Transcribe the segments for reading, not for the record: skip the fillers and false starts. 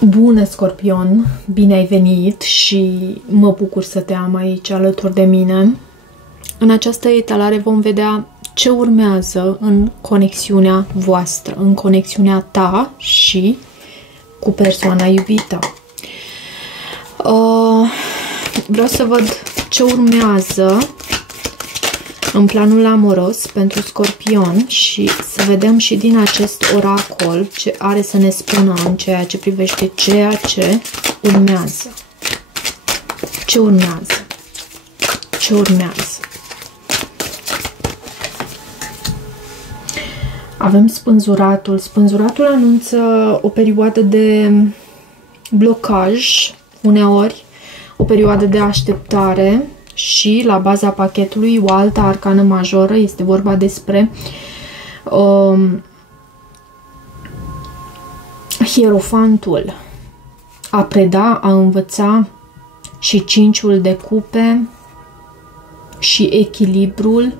Bună, Scorpion! Bine ai venit și mă bucur să te am aici alături de mine. În această etalare vom vedea ce urmează în conexiunea voastră, în conexiunea ta și cu persoana iubită. Vreau să văd ce urmează în planul amoros pentru Scorpion și să vedem și din acest oracol ce are să ne spună în ceea ce privește ceea ce urmează. Ce urmează? Ce urmează? Avem spânzuratul. Spânzuratul anunță o perioadă de blocaj, uneori o perioadă de așteptare. Și la baza pachetului o altă arcană majoră, este vorba despre Hierofantul, a preda, a învăța și 5-ul de cupe și echilibrul,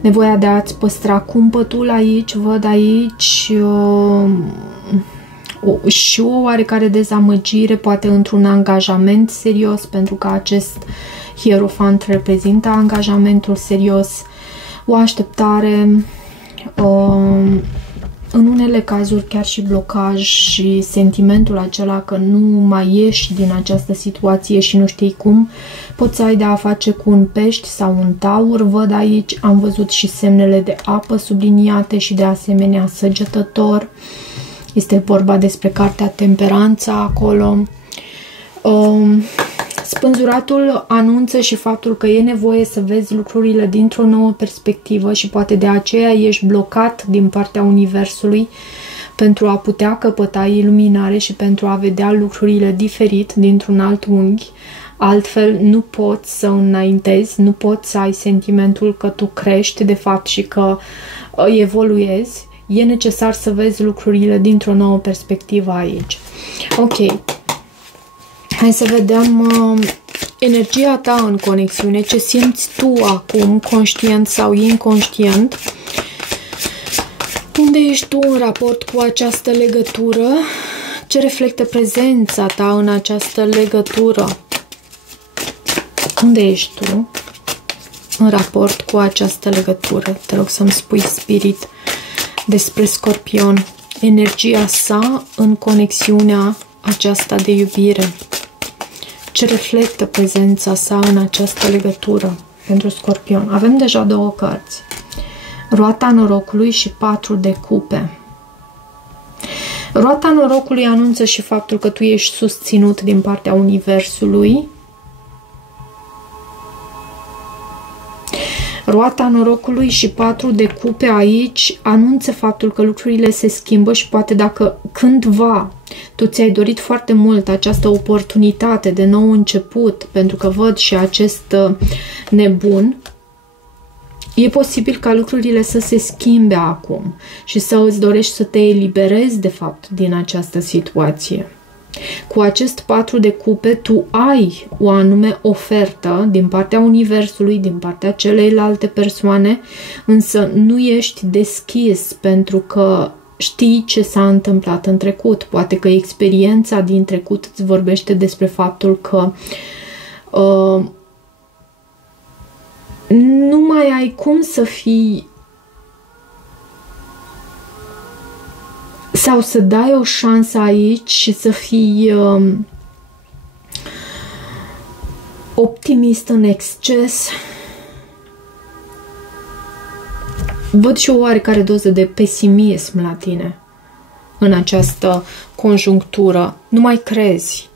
nevoia de a-ți păstra cumpătul aici, văd aici și o oarecare dezamăgire, poate într-un angajament serios, pentru că acest Hierofant reprezintă angajamentul serios, o așteptare, în unele cazuri chiar și blocaj și sentimentul acela că nu mai ieși din această situație și nu știi cum. Poți să ai de a face cu un pești sau un taur, văd aici, am văzut și semnele de apă subliniate și de asemenea săgetător. Este vorba despre cartea Temperanța acolo. Spânzuratul anunță și faptul că e nevoie să vezi lucrurile dintr-o nouă perspectivă și poate de aceea ești blocat din partea Universului pentru a putea căpăta iluminare și pentru a vedea lucrurile diferit dintr-un alt unghi. Altfel nu poți să înaintezi, nu poți să ai sentimentul că tu crești de fapt și că evoluezi. E necesar să vezi lucrurile dintr-o nouă perspectivă aici. Ok. Hai să vedem energia ta în conexiune, ce simți tu acum, conștient sau inconștient. Unde ești tu în raport cu această legătură? Ce reflectă prezența ta în această legătură? Unde ești tu în raport cu această legătură? Te rog să-mi spui, Spirit, despre Scorpion, energia sa în conexiunea aceasta de iubire. Ce reflectă prezența sa în această legătură pentru Scorpion? Avem deja două cărți. Roata norocului și 4 de cupe. Roata norocului anunță și faptul că tu ești susținut din partea Universului. Roata norocului și 4 de cupe aici anunță faptul că lucrurile se schimbă și poate dacă cândva tu ți-ai dorit foarte mult această oportunitate de nou început, pentru că văd și acest nebun, e posibil ca lucrurile să se schimbe acum și să îți dorești să te eliberezi de fapt din această situație. Cu acest 4 de cupe tu ai o anume ofertă din partea Universului, din partea celeilalte persoane, însă nu ești deschis pentru că știi ce s-a întâmplat în trecut. Poate că experiența din trecut îți vorbește despre faptul că nu mai ai cum să fii sau să dai o șansă aici și să fii optimist în exces. Văd și o oarecare doză de pesimism la tine în această conjunctură. Nu mai crezi.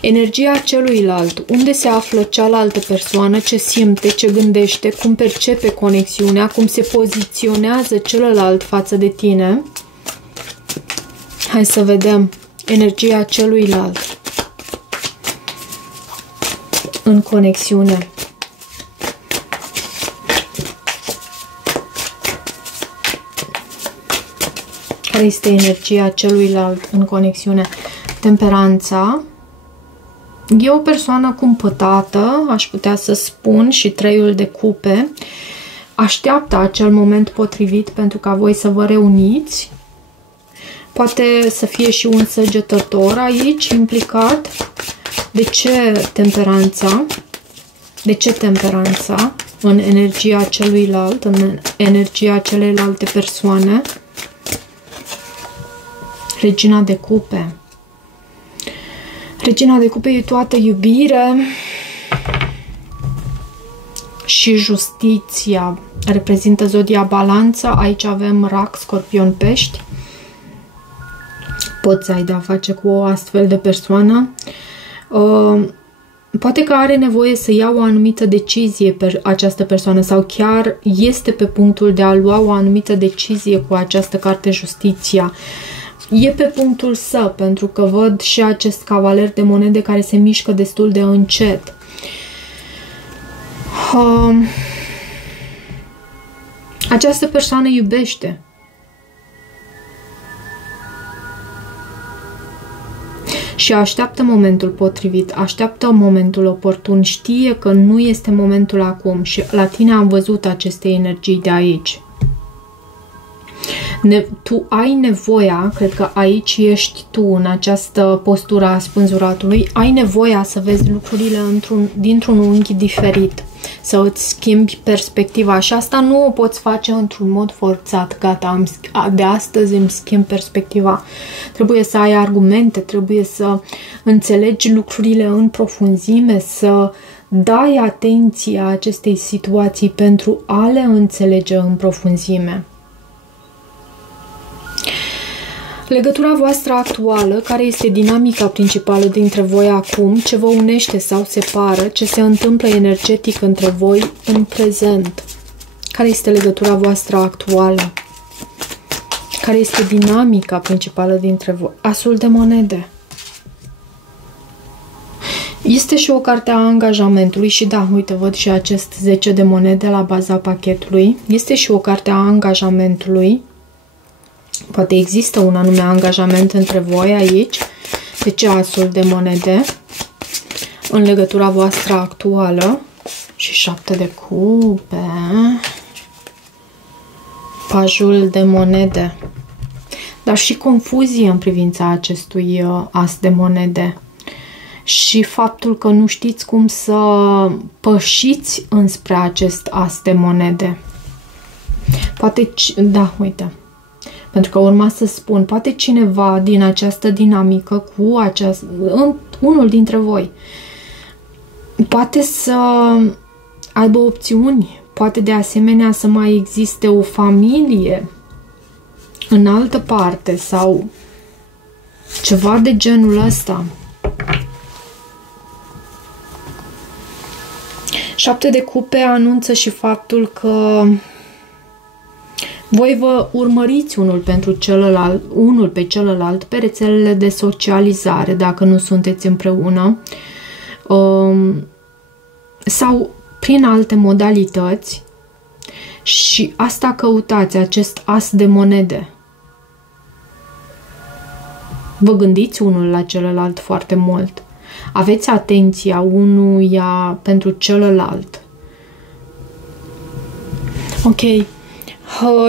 Energia celuilalt, unde se află cealaltă persoană, ce simte, ce gândește, cum percepe conexiunea, cum se poziționează celălalt față de tine. Hai să vedem energia celuilalt în conexiune. Care este energia celuilalt în conexiune? Temperanța. E o persoană cumpătată, aș putea să spun, și 3-ul de cupe. Așteaptă acel moment potrivit pentru ca voi să vă reuniți. Poate să fie și un săgetător aici implicat. De ce temperanța? De ce temperanța în energia celuilalt, în energia celelalte persoane? Regina de cupe. Regina de cupe e toată iubire și justiția. Reprezintă zodia Balanță. Aici avem Rac, Scorpion, Pești. Poți să ai de-a face cu o astfel de persoană. Poate că are nevoie să ia o anumită decizie această persoană sau chiar este pe punctul de a lua o anumită decizie cu această carte Justiția. E pe punctul său, pentru că văd și acest cavaler de monede care se mișcă destul de încet. Această persoană iubește. Și așteaptă momentul potrivit, așteaptă momentul oportun, știe că nu este momentul acum și la tine am văzut aceste energii de aici. Tu ai nevoia, cred că aici ești tu în această postură a spânzuratului, ai nevoia să vezi lucrurile dintr-un unghi diferit, să îți schimbi perspectiva și asta nu o poți face într-un mod forțat. Gata, de astăzi îmi schimb perspectiva. Trebuie să ai argumente, trebuie să înțelegi lucrurile în profunzime, să dai atenție acestei situații pentru a le înțelege în profunzime. Legătura voastră actuală, care este dinamica principală dintre voi acum, ce vă unește sau separă, ce se întâmplă energetic între voi în prezent. Care este legătura voastră actuală? Care este dinamica principală dintre voi? Asul de monede. Este și o carte a angajamentului și da, uite, văd și acest 10 de monede la baza pachetului. Este și o carte a angajamentului. Poate există un anume angajament între voi aici. De ce asul de monede? În legătura voastră actuală. Și 7 de cupe. Pajul de monede. Dar și confuzie în privința acestui as de monede. Și faptul că nu știți cum să pășiți înspre acest as de monede. Poate, da, uite. Pentru că urma să spun, poate cineva din această dinamică cu unul dintre voi poate să aibă opțiuni, poate de asemenea să mai existe o familie în altă parte sau ceva de genul ăsta. 7 de cupe anunță și faptul că voi vă urmăriți unul pe celălalt pe rețelele de socializare, dacă nu sunteți împreună, sau prin alte modalități și asta căutați, acest as de monede. Vă gândiți unul la celălalt foarte mult. Aveți atenția unuia pentru celălalt. Ok.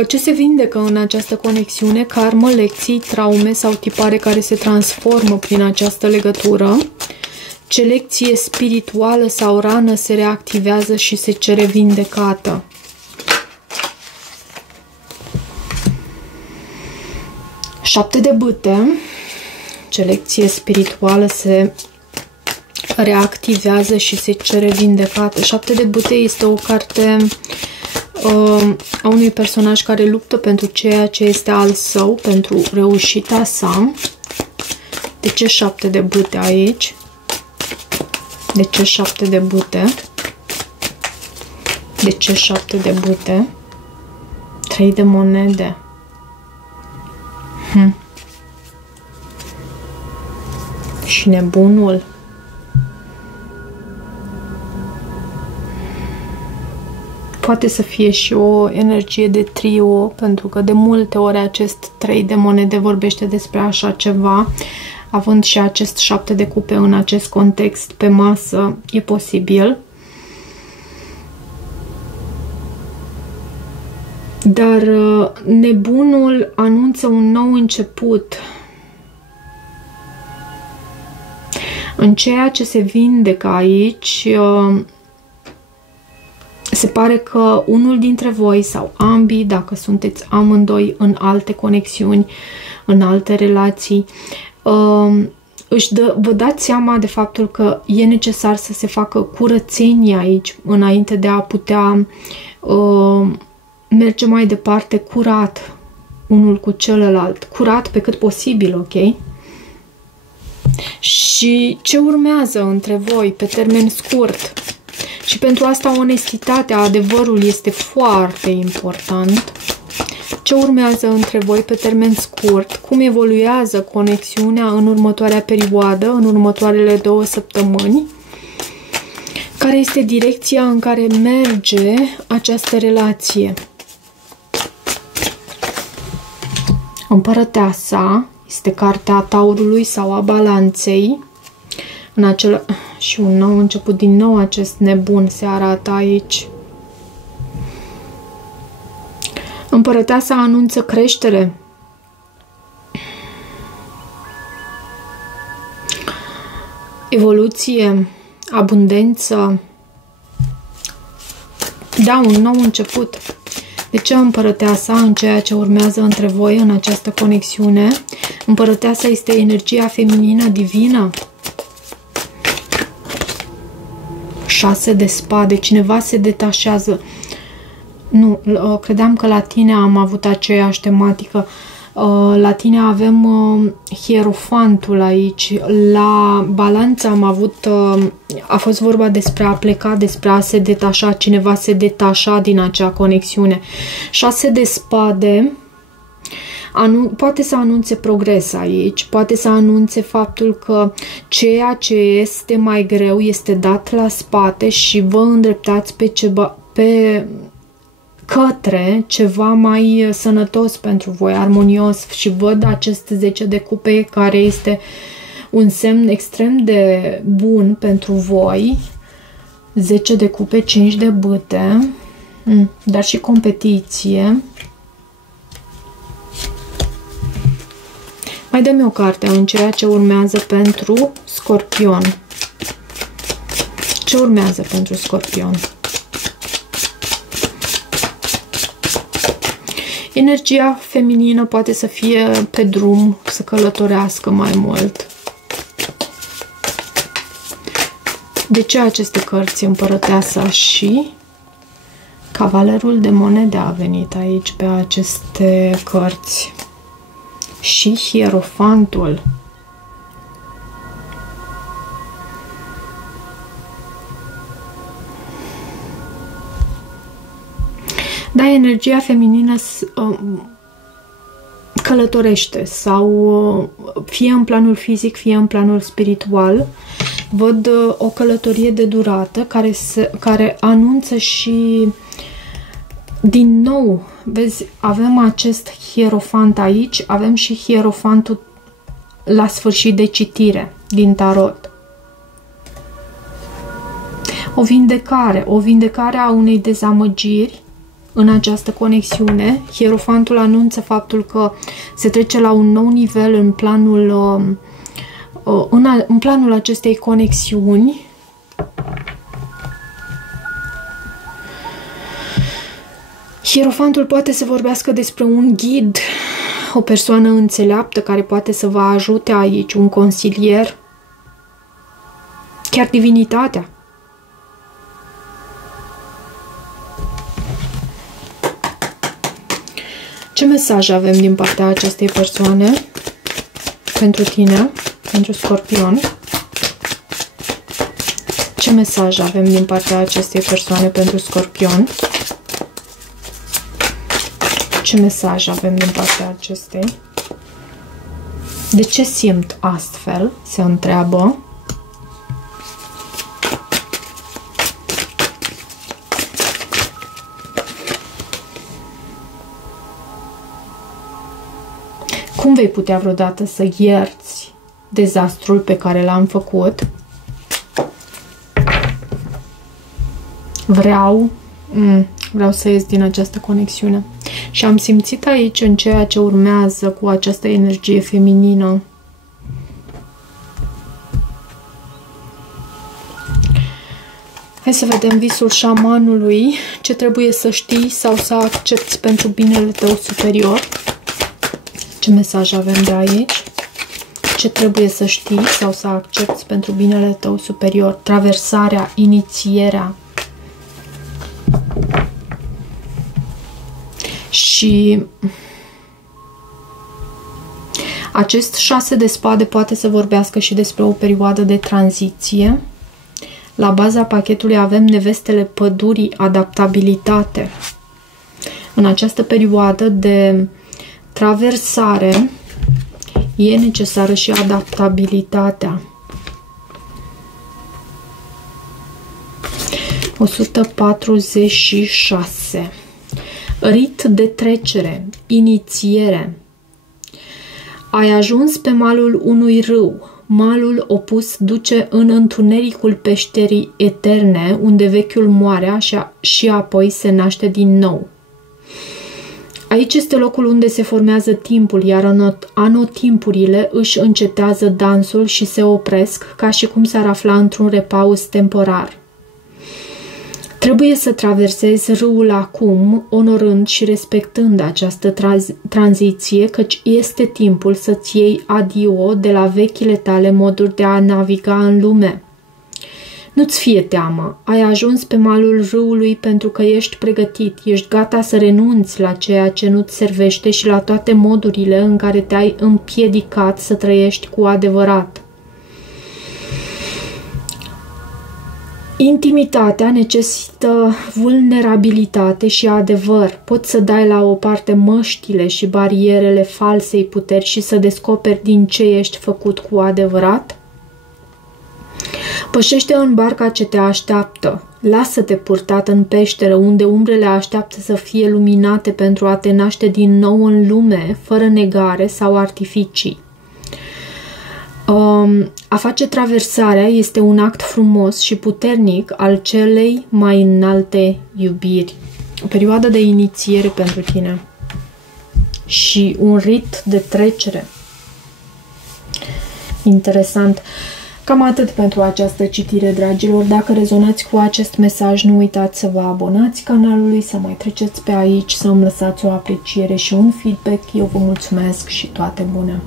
Ce se vindecă în această conexiune? Karmă, lecții, traume sau tipare care se transformă prin această legătură? Ce lecție spirituală sau rană se reactivează și se cere vindecată? Șapte de bâte. Ce lecție spirituală se reactivează și se cere vindecată? 7 de bâte este o carte a unui personaj care luptă pentru ceea ce este al său, pentru reușita sa. De ce 7 de bâte aici? De ce 7 de bâte? De ce 7 de bâte? 3 de monede. Și nebunul. Poate să fie și o energie de trio, pentru că de multe ori acest 3 de monede vorbește despre așa ceva. Având și acest 7 de cupe în acest context pe masă, e posibil. Dar nebunul anunță un nou început. În ceea ce se vindecă aici, se pare că unul dintre voi sau ambii, dacă sunteți amândoi în alte conexiuni, în alte relații, vă dați seama de faptul că e necesar să se facă curățenie aici înainte de a putea merge mai departe curat unul cu celălalt. Curat pe cât posibil, ok? Și ce urmează între voi pe termen scurt? Și pentru asta onestitatea, adevărul este foarte important. Ce urmează între voi pe termen scurt? Cum evoluează conexiunea în următoarea perioadă, în următoarele 2 săptămâni? Care este direcția în care merge această relație? Împărăteasa este cartea Taurului sau a Balanței. Și un nou început, din nou acest nebun se arată aici. Împărăteasa anunță creștere. Evoluție, abundență. Da, un nou început. De ce împărăteasa în ceea ce urmează între voi în această conexiune? Împărăteasa este energia feminină divină. 6 de spade. Cineva se detașează. Nu, credeam că la tine am avut aceeași tematică. La tine avem hierofantul aici. La Balanță am avut, a fost vorba despre a pleca, despre a se detașa. Cineva se detașa din acea conexiune. 6 de spade poate să anunțe progres aici, poate să anunțe faptul că ceea ce este mai greu este dat la spate și vă îndreptați către ceva mai sănătos pentru voi, armonios, și văd acest 10 de cupe care este un semn extrem de bun pentru voi. 10 de cupe, 5 de bâte, dar și competiție. Mai dă-mi o carte în ceea ce urmează pentru Scorpion. Ce urmează pentru Scorpion? Energia feminină poate să fie pe drum, să călătorească mai mult. De ce aceste cărți? Împărăteasa și Cavalerul de monede a venit aici pe aceste cărți. Și Hierofantul. Da, energia feminină călătorește sau fie în planul fizic, fie în planul spiritual. Văd o călătorie de durată care anunță și din nou, vezi, avem acest hierofant aici, avem și hierofantul la sfârșit de citire din tarot. O vindecare a unei dezamăgiri în această conexiune. Hierofantul anunță faptul că se trece la un nou nivel în planul acestei conexiuni. Hierofantul poate să vorbească despre un ghid, o persoană înțeleaptă care poate să vă ajute aici, un consilier, chiar divinitatea. Ce mesaj avem din partea acestei persoane pentru tine, pentru Scorpion? Ce mesaj avem din partea acestei persoane pentru Scorpion? Ce mesaj avem din partea acestei? De ce simt astfel? Se întreabă. Cum vei putea vreodată să ierți dezastrul pe care l-am făcut? Vreau să ies din această conexiune. Și am simțit aici, în ceea ce urmează cu această energie feminină, hai să vedem visul șamanului, ce trebuie să știi sau să accepti pentru binele tău superior. Ce mesaj avem de aici? Ce trebuie să știi sau să accepti pentru binele tău superior? Traversarea, inițierea. Și acest 6 de spade poate să vorbească și despre o perioadă de tranziție. La baza pachetului avem nevestele pădurii, adaptabilitate. În această perioadă de traversare e necesară și adaptabilitatea. 146. Rit de trecere, inițiere. Ai ajuns pe malul unui râu. Malul opus duce în întunericul peșterii eterne, unde vechiul moare și apoi se naște din nou. Aici este locul unde se formează timpul, iar anotimpurile își încetează dansul și se opresc, ca și cum s-ar afla într-un repaus temporar. Trebuie să traversezi râul acum, onorând și respectând această tranziție, căci este timpul să-ți iei adio de la vechile tale moduri de a naviga în lume. Nu-ți fie teamă, ai ajuns pe malul râului pentru că ești pregătit, ești gata să renunți la ceea ce nu-ți servește și la toate modurile în care te-ai împiedicat să trăiești cu adevărat. Intimitatea necesită vulnerabilitate și adevăr. Poți să dai la o parte măștile și barierele falsei puteri și să descoperi din ce ești făcut cu adevărat? Pășește în barca ce te așteaptă. Lasă-te purtat în peșteră, unde umbrele așteaptă să fie luminate pentru a te naște din nou în lume, fără negare sau artificii. A face traversarea este un act frumos și puternic al celei mai înalte iubiri. O perioadă de inițiere pentru tine și un rit de trecere. Interesant. Cam atât pentru această citire, dragilor. Dacă rezonați cu acest mesaj, nu uitați să vă abonați canalului, să mai treceți pe aici, să îmi lăsați o apreciere și un feedback. Eu vă mulțumesc și toate bune!